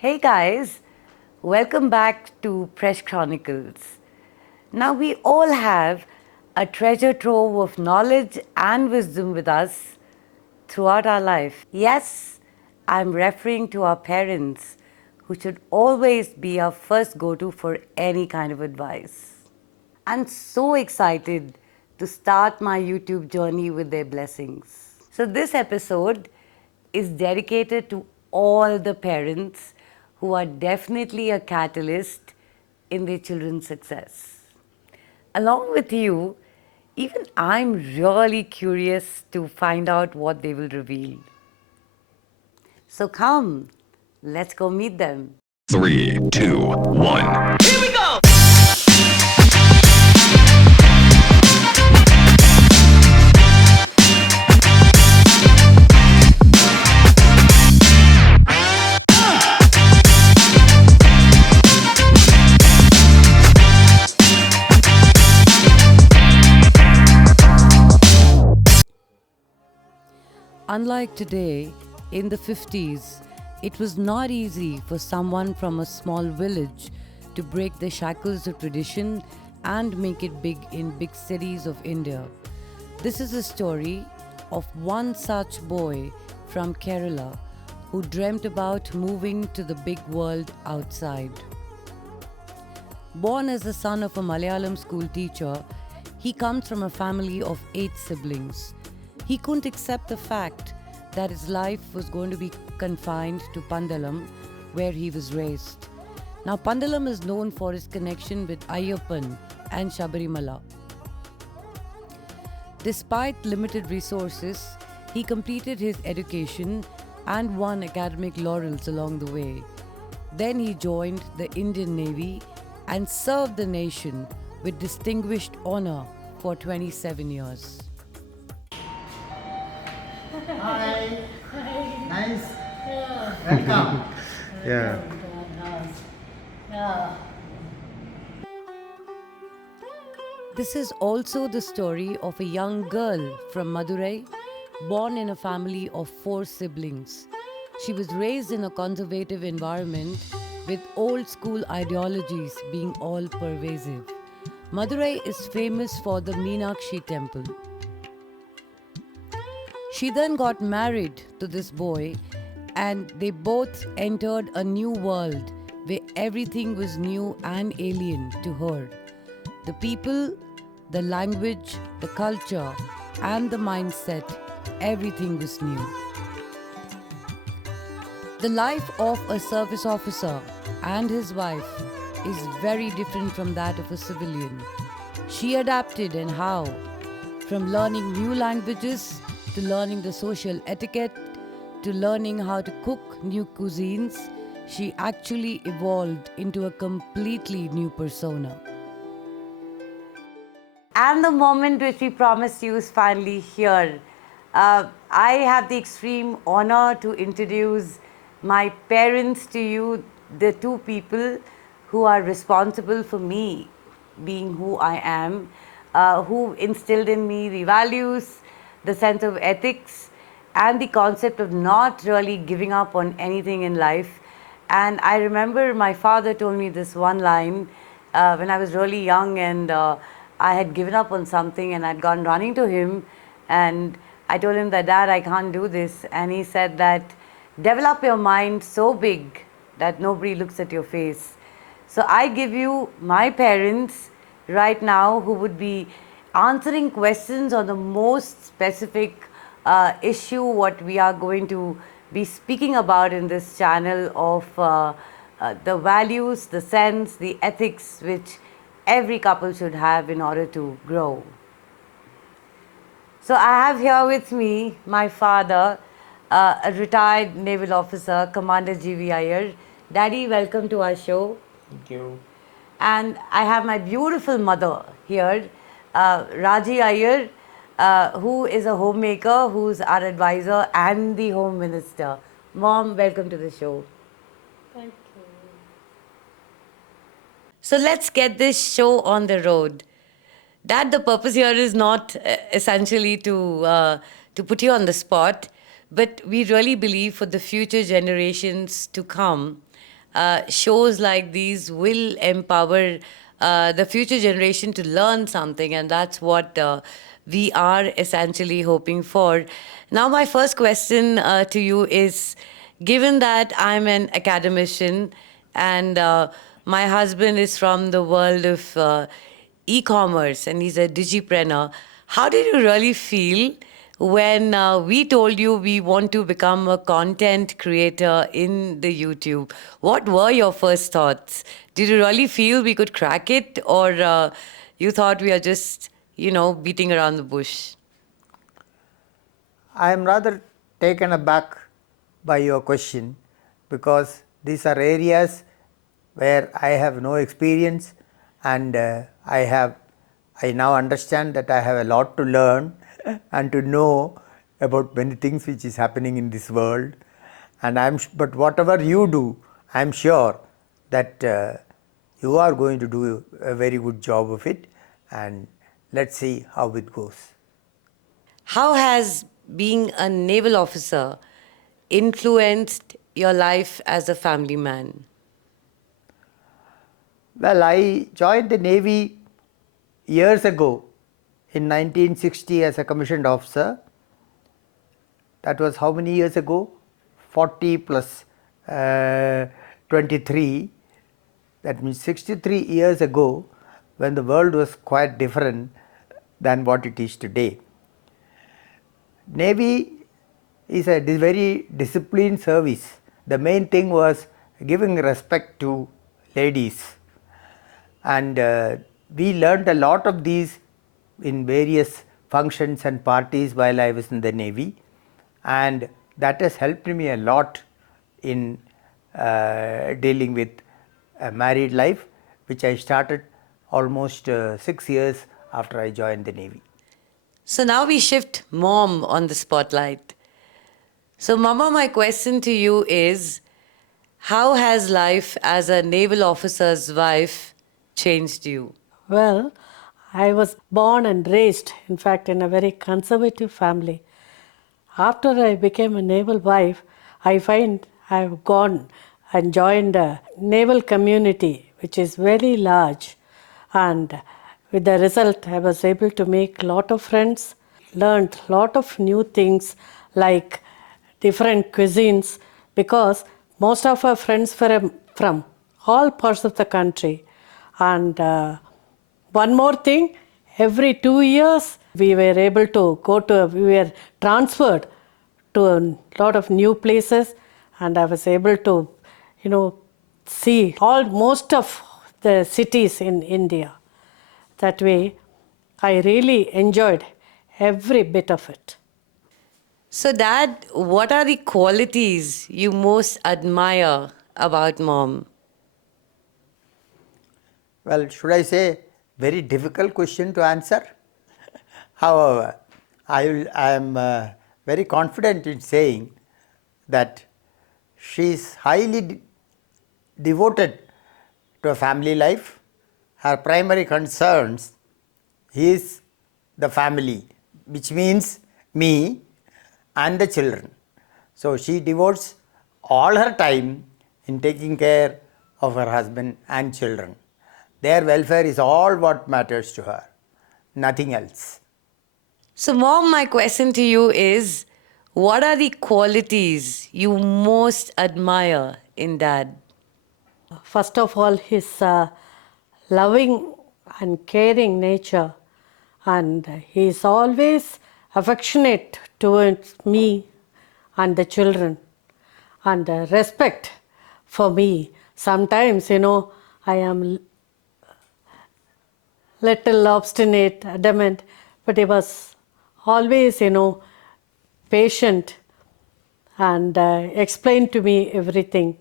Hey guys, welcome back to Press Chronicles. Now, we all have a treasure trove of knowledge and wisdom with us throughout our life. Yes, I'm referring to our parents, who should always be our first go to for any kind of advice. I'm so excited to start my YouTube journey with their blessings. So, this episode is dedicated to all the parents who are definitely a catalyst in their children's success. Along with you, even I'm really curious to find out what they will reveal. So, come, let's go meet them. Three, two, one. Unlike today, in the 50s, it was not easy for someone from a small village to break the shackles of tradition and make it big in big cities of India. This is a story of one such boy from Kerala who dreamt about moving to the big world outside. Born as the son of a Malayalam school teacher, he comes from a family of 8 siblings. He couldn't accept the fact that his life was going to be confined to Pandalam, where he was raised. Now, Pandalam is known for its connection with Ayyappan and Shabarimala. Despite limited resources, he completed his education and won academic laurels along the way. Then he joined the Indian Navy and served the nation with distinguished honor for 27 years. Hi. Nice. Welcome. Yeah. This is also the story of a young girl from Madurai, born in a family of 4 siblings. She was raised in a conservative environment with old school ideologies being all pervasive. Madurai is famous for the Meenakshi temple. She then got married to this boy, and they both entered a new world where everything was new and alien to her. The people, the language, the culture, and the mindset, everything was new. The life of a service officer and his wife is very different from that of a civilian. She adapted and how? From learning new languages to learning the social etiquette to learning how to cook new cuisines, she actually evolved into a completely new persona. And the moment which we promised you is finally here. I have the extreme honor to introduce my parents to you, the two people who are responsible for me being who I am, who instilled in me the values, the sense of ethics, and the concept of not really giving up on anything in life. And I remember my father told me this one line when I was really young, and I had given up on something, and I'd gone running to him, and I told him that, Dad, I can't do this. And he said that develop your mind so big that nobody looks at your face. So I give you my parents right now, who would be answering questions on the most specific issue what we are going to be speaking about in this channel of the values, the sense, the ethics which every couple should have in order to grow. So I have here with me my father, a retired naval officer, Commander G.V. Iyer. Daddy, welcome to our show. Thank you. And I have my beautiful mother here, Raji Iyer, who is a homemaker, who's our advisor and the home minister. Mom, welcome to the show. Thank you. So let's get this show on the road. Dad, the purpose here is not essentially to put you on the spot, but we really believe for the future generations to come, shows like these will empower the future generation to learn something, and that's what we are essentially hoping for. Now, my first question to you is, given that I'm an academician and my husband is from the world of e-commerce and he's a digipreneur, how did you really feel when we told you we want to become a content creator in the YouTube? What were your first thoughts? Did you really feel we could crack it, or you thought we are just, beating around the bush? I am rather taken aback by your question, because these are areas where I have no experience, and I now understand that I have a lot to learn and to know about many things which is happening in this world. And but whatever you do, I am sure that you are going to do a very good job of it, and let's see how it goes. How has being a naval officer influenced your life as a family man? Well, I joined the Navy years ago in 1960 as a commissioned officer. That was how many years ago? 40 plus 23. That means 63 years ago, when the world was quite different than what it is today. Navy is a very disciplined service. The main thing was giving respect to ladies, and we learned a lot of these in various functions and parties while I was in the Navy, and that has helped me a lot in dealing with a married life, which I started almost 6 years after I joined the Navy. So now we shift mom on the spotlight. So, Mama, my question to you is, how has life as a naval officer's wife changed you? Well, I was born and raised, in fact, in a very conservative family. After I became a naval wife, I find I've gone and joined a naval community which is very large. And with the result, I was able to make a lot of friends, learned a lot of new things like different cuisines, because most of our friends were from all parts of the country. And one more thing, every 2 years we were able to we were transferred to a lot of new places, and I was able to, see most of the cities in India. That way, I really enjoyed every bit of it. So, Dad, what are the qualities you most admire about mom? Well, should I say very difficult question to answer? However, I am very confident in saying that she is highly devoted to a family life. Her primary concerns is the family, which means me and the children. So she devotes all her time in taking care of her husband and children. Their welfare is all what matters to her, nothing else. So, Mom, my question to you is, what are the qualities you most admire in Dad? First of all, his loving and caring nature, and he is always affectionate towards me and the children, and respect for me. Sometimes, I am little obstinate, adamant, but he was always, patient and explained to me everything.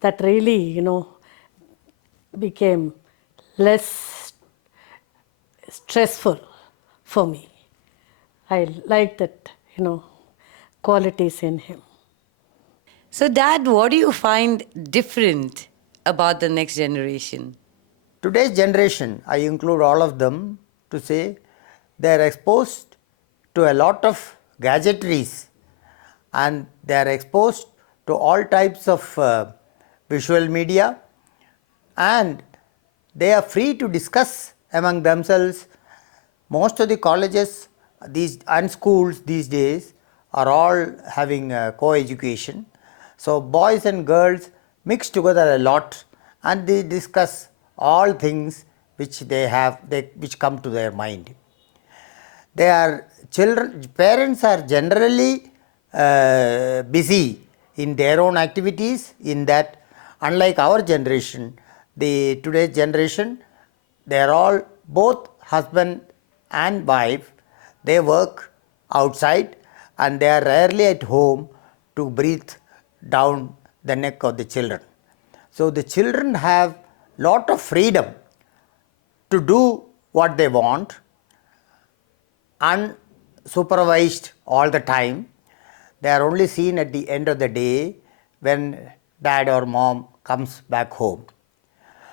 That really, became less stressful for me. I like that, qualities in him. So, Dad, what do you find different about the next generation? Today's generation, I include all of them to say, they are exposed to a lot of gadgetries, and they are exposed to all types of visual media, and they are free to discuss among themselves. Most of the colleges and schools these days are all having co-education. So boys and girls mix together a lot and they discuss all things which which come to their mind. Parents are generally busy in their own activities, in that unlike our generation, today's generation, they are all both husband and wife, they work outside and they are rarely at home to breathe down the neck of the children. So the children have lot of freedom to do what they want, unsupervised all the time. They are only seen at the end of the day when dad or mom comes back home.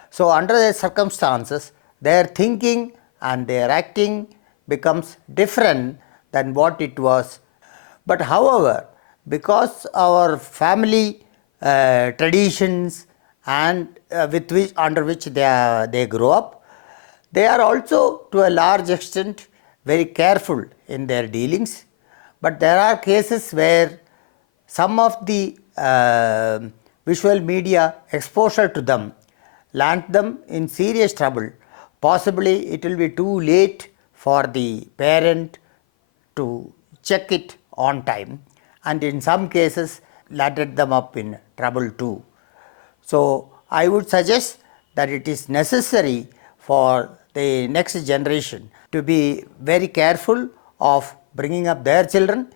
So under the circumstances, their thinking and their acting becomes different than what it was. But however, because our family traditions and under which they grow up, they are also to a large extent very careful in their dealings. But there are cases where some of the visual media exposure to them land them in serious trouble. Possibly it will be too late for the parent to check it on time, and in some cases landed them up in trouble too. So I would suggest that it is necessary for the next generation to be very careful of bringing up their children.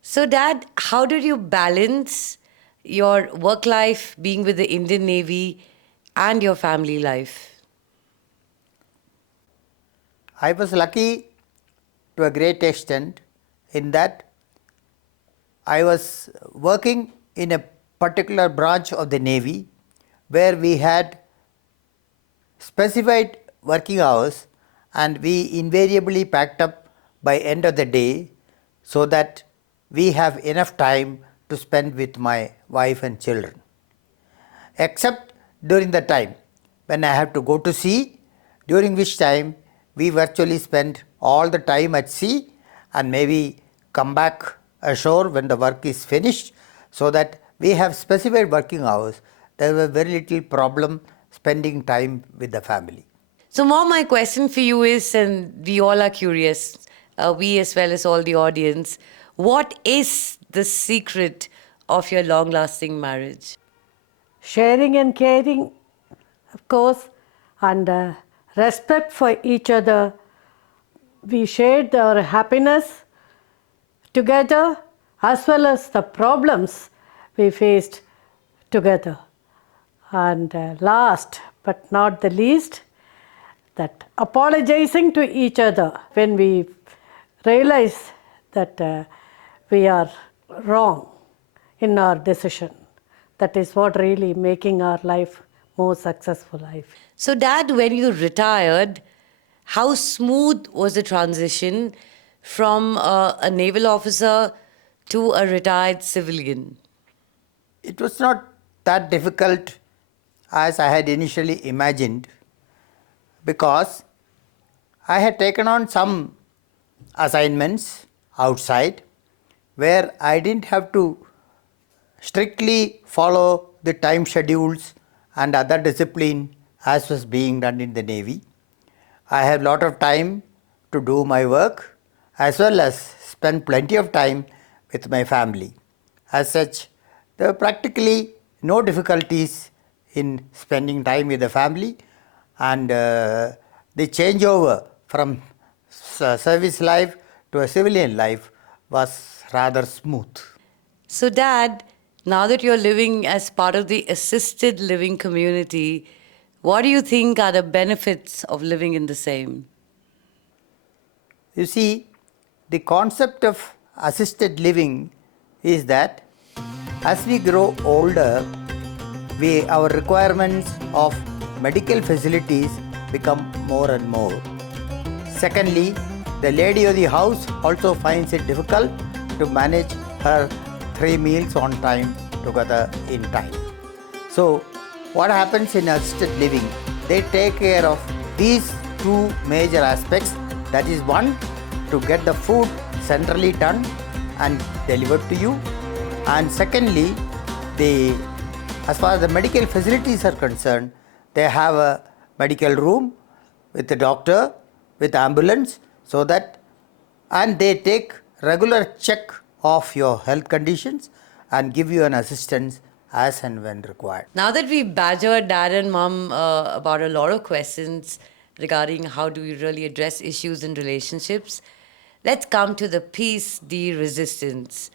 So, Dad, how did you balance your work life being with the Indian Navy and your family life? I was lucky to a great extent in that I was working in a particular branch of the Navy where we had specified working hours, and we invariably packed up by end of the day so that we have enough time to spend with my wife and children. Except during the time when I have to go to sea, during which time we virtually spend all the time at sea and maybe come back ashore when the work is finished, so that we have specified working hours. There was very little problem spending time with the family. So, Mom, my question for you is, and we all are curious, we as well as all the audience, what is the secret of your long-lasting marriage? Sharing and caring, of course, and respect for each other. We shared our happiness together as well as the problems we faced together. And last but not the least, that apologizing to each other when we realize that we are wrong in our decision. That is what really making our life more successful life. So, Dad, when you retired, how smooth was the transition from a naval officer to a retired civilian? It was not that difficult as I had initially imagined, because I had taken on some assignments outside where I didn't have to strictly follow the time schedules and other discipline as was being done in the Navy. I had a lot of time to do my work as well as spend plenty of time with my family. As such, there were practically no difficulties in spending time with the family, and the changeover from service life to a civilian life was rather smooth. So, Dad, now that you're living as part of the assisted living community, what do you think are the benefits of living in the same? You see, the concept of assisted living is that as we grow older, our requirements of medical facilities become more and more. Secondly, the lady of the house also finds it difficult to manage her 3 meals on time together in time. So what happens in assisted living, they take care of these two major aspects. That is, one, to get the food centrally done and delivered to you, and secondly, as far as the medical facilities are concerned, they have a medical room with a doctor, with ambulance, so that, and they take regular check of your health conditions and give you an assistance as and when required. Now that we've badgered dad and mom about a lot of questions regarding how do we really address issues in relationships, let's come to the piece de resistance.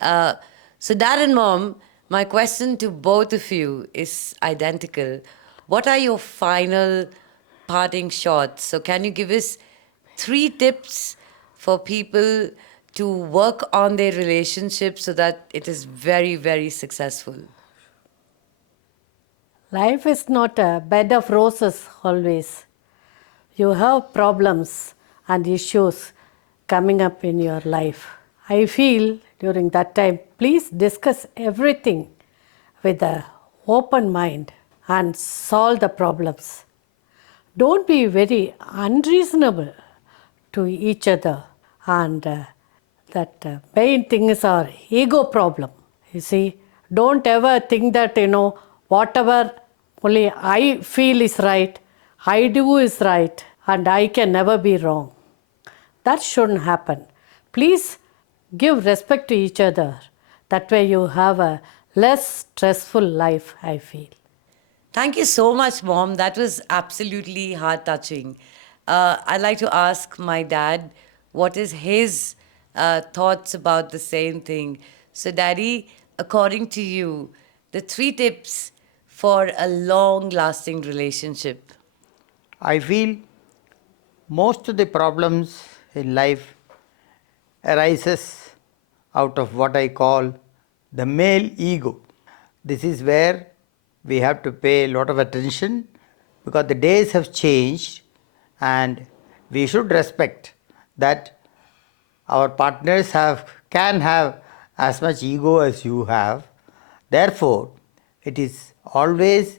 So dad and mom, my question to both of you is identical. What are your final parting shots? So can you give us 3 tips for people to work on their relationship so that it is very, very successful? Life is not a bed of roses always. You have problems and issues coming up in your life. I feel during that time, please discuss everything with an open mind and solve the problems. Don't be very unreasonable to each other, and that main thing is our ego problem. You see, don't ever think that, whatever only I feel is right, I do is right, and I can never be wrong. That shouldn't happen. Please give respect to each other. That way you have a less stressful life, I feel. Thank you so much, Mom. That was absolutely heart-touching. I'd like to ask my dad what is his thoughts about the same thing. So, Daddy, according to you, the 3 tips for a long-lasting relationship. I feel most of the problems in life arises out of what I call the male ego. This is where we have to pay a lot of attention, because the days have changed and we should respect that our partners can have as much ego as you have. Therefore, it is always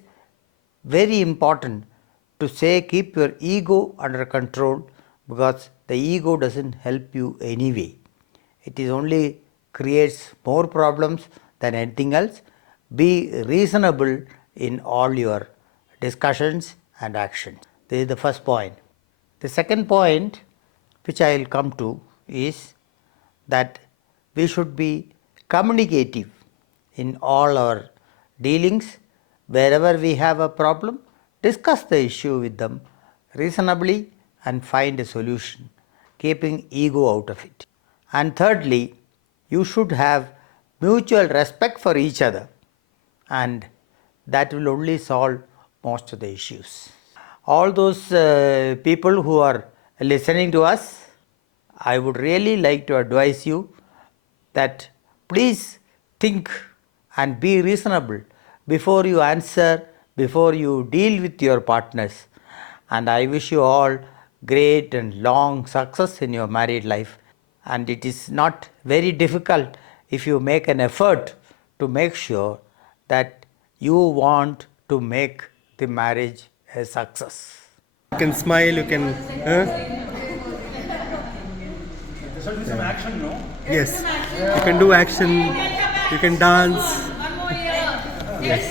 very important to say keep your ego under control, because the ego doesn't help you anyway. It is only creates more problems than anything else. Be reasonable in all your discussions and actions. This is the first point. The second point which I will come to is that we should be communicative in all our dealings. Wherever we have a problem, discuss the issue with them reasonably and find a solution, keeping ego out of it. And thirdly, you should have mutual respect for each other, and that will only solve most of the issues. All those people who are listening to us, I would really like to advise you that please think and be reasonable before you answer, before you deal with your partners. And I wish you all great and long success in your married life. And it is not very difficult if you make an effort to make sure that you want to make the marriage a success. You can smile, you can. Some action, no? Yes, you can do action, you can dance. Yes.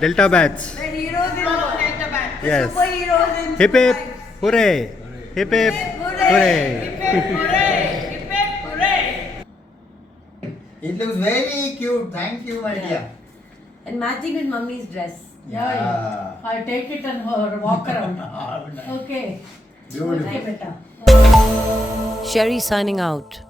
Delta bats. Yes. Hip hip, hooray! Hip hip, hooray! It looks very cute. Thank you, my dear. And matching with Mummy's dress. Yeah. I take it and walk around. Okay. Beautiful. Okay, beta. Sheri signing out.